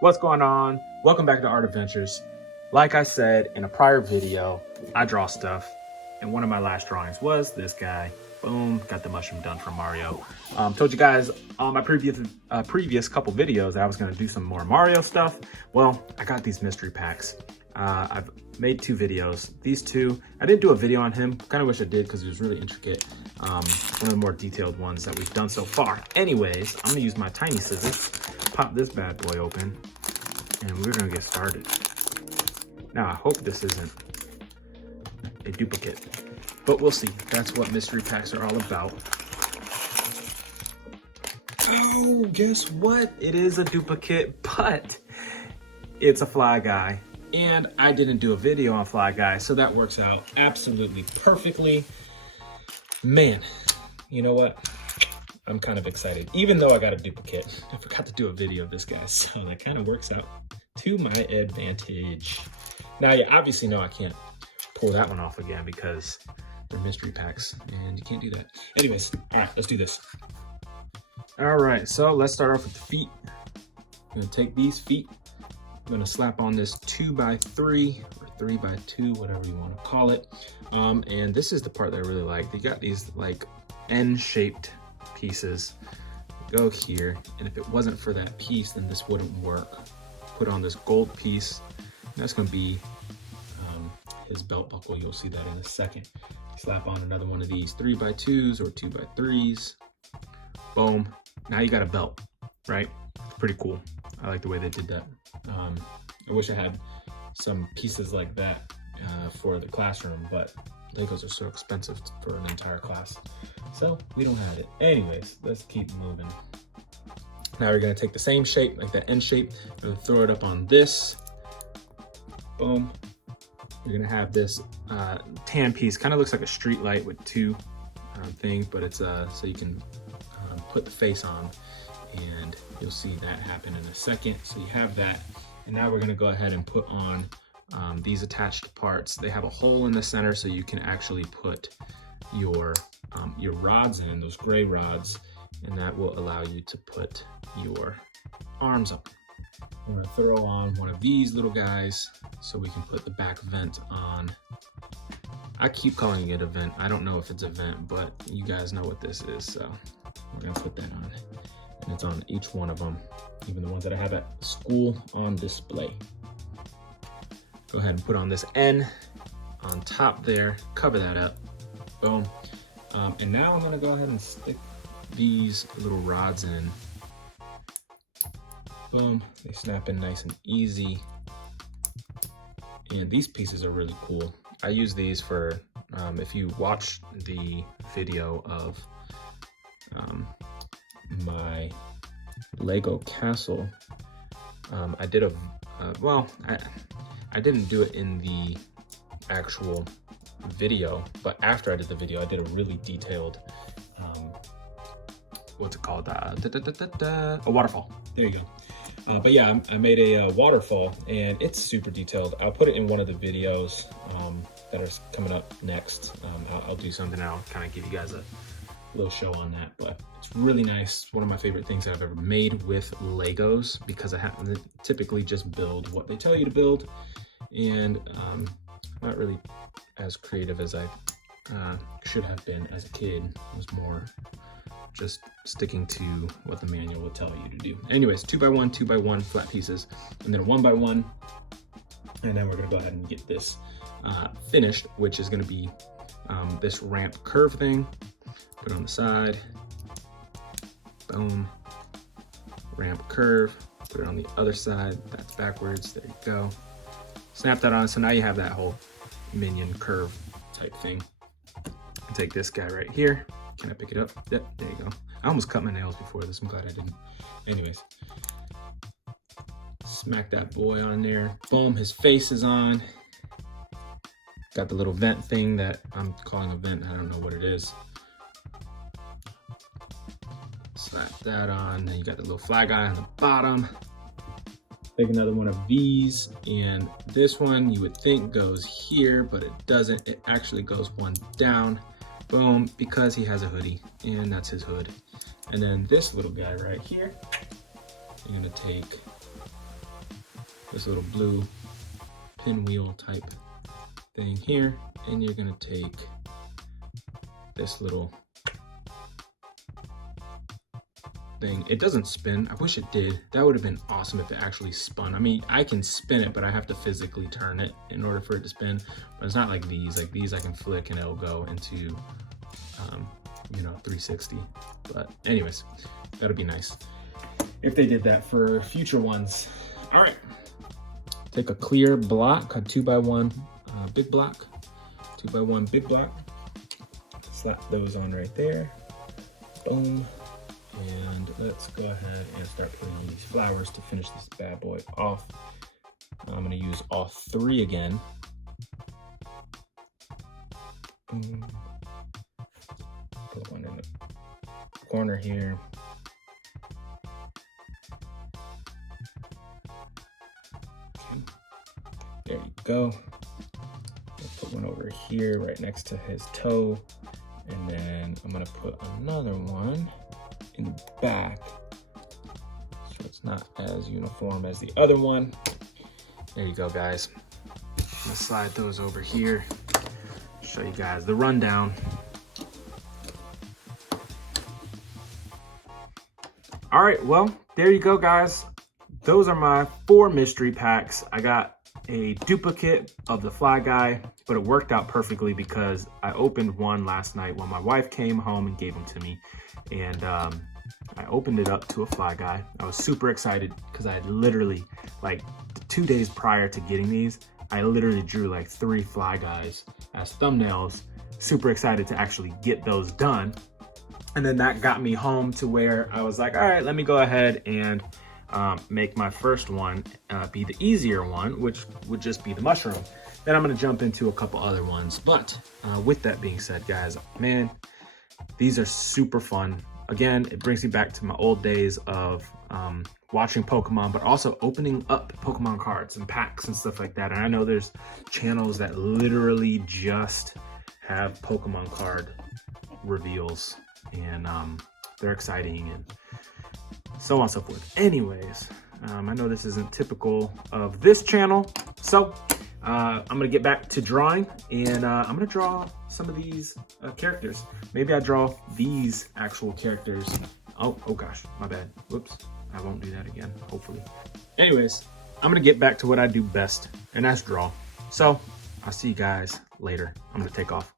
What's going on? Welcome back to Art Adventures. Like I said in a prior video, I draw stuff, and one of my last drawings was this guy. Boom, got the mushroom done from Mario. Told you guys on my previous couple videos that I was going to do some more Mario stuff. Well, I got these mystery packs. I've made 2 videos. These 2, I didn't do a video on him. Kind of wish I did because he was really intricate. One of the more detailed ones that we've done so far. Anyways, I'm gonna use my tiny scissors, pop this bad boy open, and we're gonna get started. Now, I hope this isn't a duplicate, but we'll see. That's what mystery packs are all about. Oh, guess what? It is a duplicate, but it's a Fly Guy. And I didn't do a video on Fly Guy, so that works out absolutely perfectly. Man, you know what? I'm kind of excited. Even though I got a duplicate, I forgot to do a video of this guy, so that kind of works out to my advantage. Now, you obviously know I can't pull that one off again because they're mystery packs, and you can't do that. Anyways, all right, let's do this. All right, so let's start off with the feet. I'm gonna take these feet. I'm gonna slap on this 2x3 or 3x2, whatever you want to call it. And this is the part that I really like. They got these like N-shaped pieces. Go here, and if it wasn't for that piece, then this wouldn't work. Put on this gold piece. And that's gonna be his belt buckle. You'll see that in a second. Slap on another one of these 3x2s or 2x3s. Boom. Now you got a belt, right? It's pretty cool. I like the way they did that. I wish I had some pieces like that for the classroom, but Legos are so expensive for an entire class. So we don't have it. Anyways, let's keep moving. Now we're gonna take the same shape, like that N shape, we're gonna throw it up on this. Boom. We're gonna have this tan piece, kind of looks like a street light with 2 things, but it's so you can put the face on, and you'll see that happen in a second. So you have that, and now we're gonna go ahead and put on these attached parts. They have a hole in the center so you can actually put your rods in, those gray rods, and that will allow you to put your arms up. I'm gonna throw on one of these little guys so we can put the back vent on. I keep calling it a vent. I don't know if it's a vent, but you guys know what this is, so we're gonna put that on. And it's on each one of them, even the ones that I have at school on display. Go ahead and put on this N on top there, cover that up, boom. And now I'm gonna go ahead and stick these little rods in. Boom, they snap in nice and easy. And these pieces are really cool. I use these for, if you watch the video of my Lego castle, I did a, well, I didn't do it in the actual video, but after I did the video, I did a really detailed, what's it called? A waterfall. There you go. But yeah, I made a waterfall, and it's super detailed. I'll put it in one of the videos that are coming up next. I'll do something, I'll kind of give you guys a little show on that, but it's really nice. One of my favorite things that I've ever made with Legos, because I have to typically just build what they tell you to build, and not really as creative as I should have been as a kid. It was more just sticking to what the manual will tell you to do. Anyways, 2x1, 2x1 flat pieces, and then 1x1, and then we're gonna go ahead and get this finished, which is gonna be this ramp curve thing. Put it on the side, boom, ramp curve, put it on the other side, that's backwards, there you go. Snap that on, so now you have that whole minion curve type thing. Take this guy right here. Can I pick it up? Yep, there you go. I almost cut my nails before this, I'm glad I didn't. Anyways, smack that boy on there. Boom, his face is on. Got the little vent thing that I'm calling a vent, I don't know what it is. Slap that on, then you got the little flag guy on the bottom. Take another one of these, and this one you would think goes here, but it doesn't. It actually goes one down. Boom, because he has a hoodie, and that's his hood. And then this little guy right here, you're gonna take this little blue pinwheel type thing here, and you're gonna take this little thing. It doesn't spin. I wish it did. That would have been awesome if it actually spun. I mean, I can spin it, but I have to physically turn it in order for it to spin. But it's not like these. Like these I can flick and it'll go into, you know, 360. But anyways, that'd be nice if they did that for future ones. All right, take a clear block, a 2x1 big block, 2x1 big block, slap those on right there, boom. And let's go ahead and start putting on these flowers to finish this bad boy off. I'm gonna use all 3 again. Put one in the corner here. Okay. There you go. I'll put one over here right next to his toe. And then I'm gonna put another one in the back so it's not as uniform as the other one. There you go, guys. I'm gonna slide those over here, show you guys the rundown. All right, well, there you go, guys. Those are my 4 mystery packs. I got a duplicate of the Fly Guy, but it worked out perfectly because I opened one last night when my wife came home and gave them to me. And I opened it up to a Fly Guy. I was super excited because I had literally, like 2 days prior to getting these, I literally drew like 3 Fly Guys as thumbnails. Super excited to actually get those done. And then that got me home to where I was like, all right, let me go ahead and make my first one be the easier one, which would just be the mushroom. Then I'm gonna jump into a couple other ones. But with that being said, guys, man, these are super fun. Again, it brings me back to my old days of watching Pokemon, but also opening up Pokemon cards and packs and stuff like that. And I know there's channels that literally just have Pokemon card reveals, and they're exciting and so on and so forth. Anyways, I know this isn't typical of this channel, so I'm gonna get back to drawing, and I'm gonna draw some of these characters. Maybe I draw these actual characters. Oh gosh, my bad. Whoops, I won't do that again, hopefully. Anyways, I'm gonna get back to what I do best, and that's draw. So I'll see you guys later. I'm gonna take off.